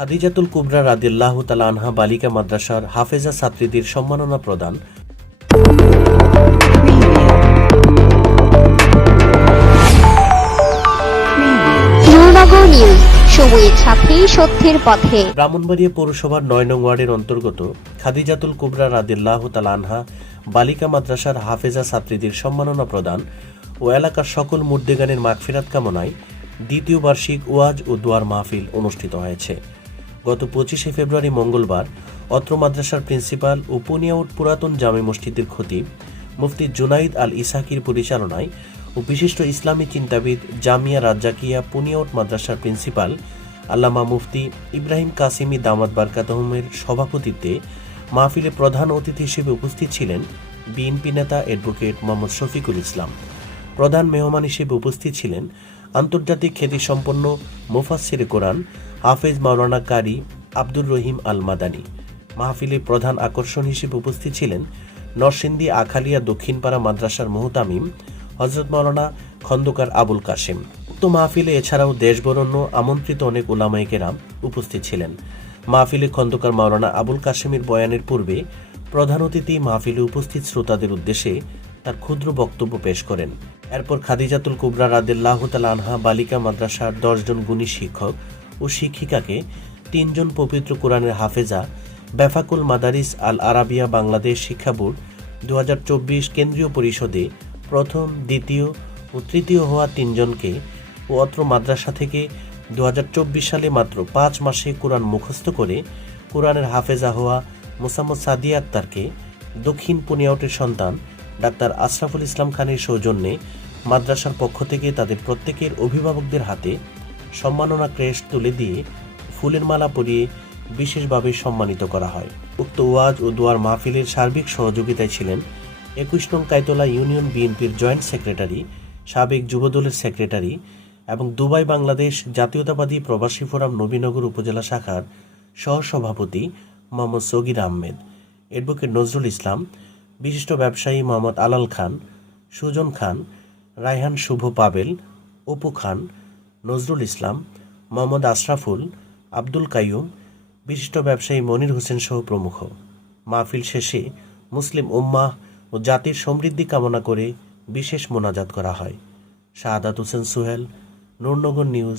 হাদিজাতুল কুবরা রাদিল্লাহ তালা আনহা বালিকা মাদ্রাসার হাফেজা ছাত্রীদের সম্মাননা প্রদান। ব্রাহ্মণবাড়িয়া পৌরসভার নয় নং ওয়ার্ডের অন্তর্গত খাদিজাতুল কুবরা রাদিল্লাহ তালা আনহা বালিকা মাদ্রাসার হাফেজা ছাত্রীদের সম্মাননা প্রদান ও এলাকার সকল মুর্দেগানের মাগফিরাত কামনায় দ্বিতীয় বার্ষিক ওয়াজ ও দোয়ার মাহফিল অনুষ্ঠিত হয়েছে। গত পঁচিশে ফেব্রুয়ারি মঙ্গলবার অত্র মাদ্রাসার প্রিন্সিপাল ও পুনিয়াউট পুরাতন জামে মসজিদের খতিব মুফতি জুনাইদ আল ইসাকির পরিচালনায় ও বিশিষ্ট ইসলামী চিন্তাবিদ জামিয়া রাজ্জাকিয়া পুনিয়াউট মাদ্রাসার প্রিন্সিপাল আল্লামা মুফতি ইব্রাহিম কাসিমি দামাত বারকাতহমের সভাপতিত্বে মাহফিলে প্রধান অতিথি হিসেবে উপস্থিত ছিলেন বিএনপি নেতা অ্যাডভোকেট মোহাম্মদ শফিকুল ইসলাম। প্রধান মেহমান হিসেবে উপস্থিত ছিলেন আন্তর্জাতিক খ্যাতিসম্পন্ন মুফাসসির কোরআন হাফেজ মাওলানা কারি আব্দুর রহিম আল মাদানী মাহফিলে প্রধান আকর্ষণ হিসেবে উপস্থিত ছিলেন নরসিংদী আখালিয়া দক্ষিণপাড়া মাদ্রাসার মোহতামিম হজরত মাওলানা খন্দকার আবুল কাশেম। উক্ত মাহফিলে এছাড়াও দেশবরণ্য আমন্ত্রিত অনেক ওলামায়ে কেরাম উপস্থিত ছিলেন। মাহফিলে খন্দকার মাওলানা আবুল কাশেমের বয়ানের পূর্বে প্রধান অতিথি মাহফিলে উপস্থিত শ্রোতাদের উদ্দেশ্যে তার ক্ষুদ্র বক্তব্য পেশ করেন। এরপর খাদিজাতুল কুবরা রাদিল্লাহ তালা আনহা বালিকা মাদ্রাসার দশজন গুণী শিক্ষক ও শিক্ষিকাকে তিনজন পবিত্র কোরআনের হাফেজা বেফাকুল মাদারিস আল আরাবিয়া বাংলাদেশ শিক্ষা বোর্ড দু হাজার চব্বিশ কেন্দ্রীয় পরিষদে প্রথম, দ্বিতীয় ও তৃতীয় হওয়া তিনজনকে ও অত্র মাদ্রাসা থেকে দু হাজার চব্বিশ সালে মাত্র পাঁচ মাসে কোরআন মুখস্থ করে কোরআনের হাফেজা হওয়া মোসাম্মদ সাদিয়া আক্তারকে দক্ষিণ পুনিয়াউটের সন্তান ডাক্তার আশরাফুল ইসলাম খানের সৌজন্যে মাদ্রাসার পক্ষ থেকে তাদের প্রত্যেকের অভিভাবকদের হাতে সম্মাননা ক্রেস্ট তুলে দিয়ে ফুলের মালা পরিয়ে বিশেষভাবে সম্মানিত করা হয়। উক্ত ওয়াজ ও দোয়ার মাহফিলের সার্বিক সহযোগিতায় ছিলেন একুশ নং কায়তলা ইউনিয়ন বিএনপির জয়েন্ট সেক্রেটারি, সাবেক যুবদলের সেক্রেটারি এবং দুবাই বাংলাদেশ জাতীয়তাবাদী প্রবাসী ফোরাম নবীনগর উপজেলা শাখার সহসভাপতি মোহাম্মদ সগির আহমেদ। অ্যাডভোকেট নজরুল ইসলাম বিশিষ্ট ব্যবসায়ী মোহাম্মদ আলাল খান, সুজন খান, রায়হান শুভ পাবেল, অপু খান, নজরুল ইসলাম, মোহাম্মদ আশরাফুল, আব্দুল কাইয়ুম, বিশিষ্ট ব্যবসায়ী মনির হোসেন সহ প্রমুখ। মাহফিল শেষে মুসলিম উম্মাহ ও জাতির সমৃদ্ধি কামনা করে বিশেষ মোনাজাত করা হয়। শাহাদাত হোসেন সুহেল, নূরনগর নিউজ।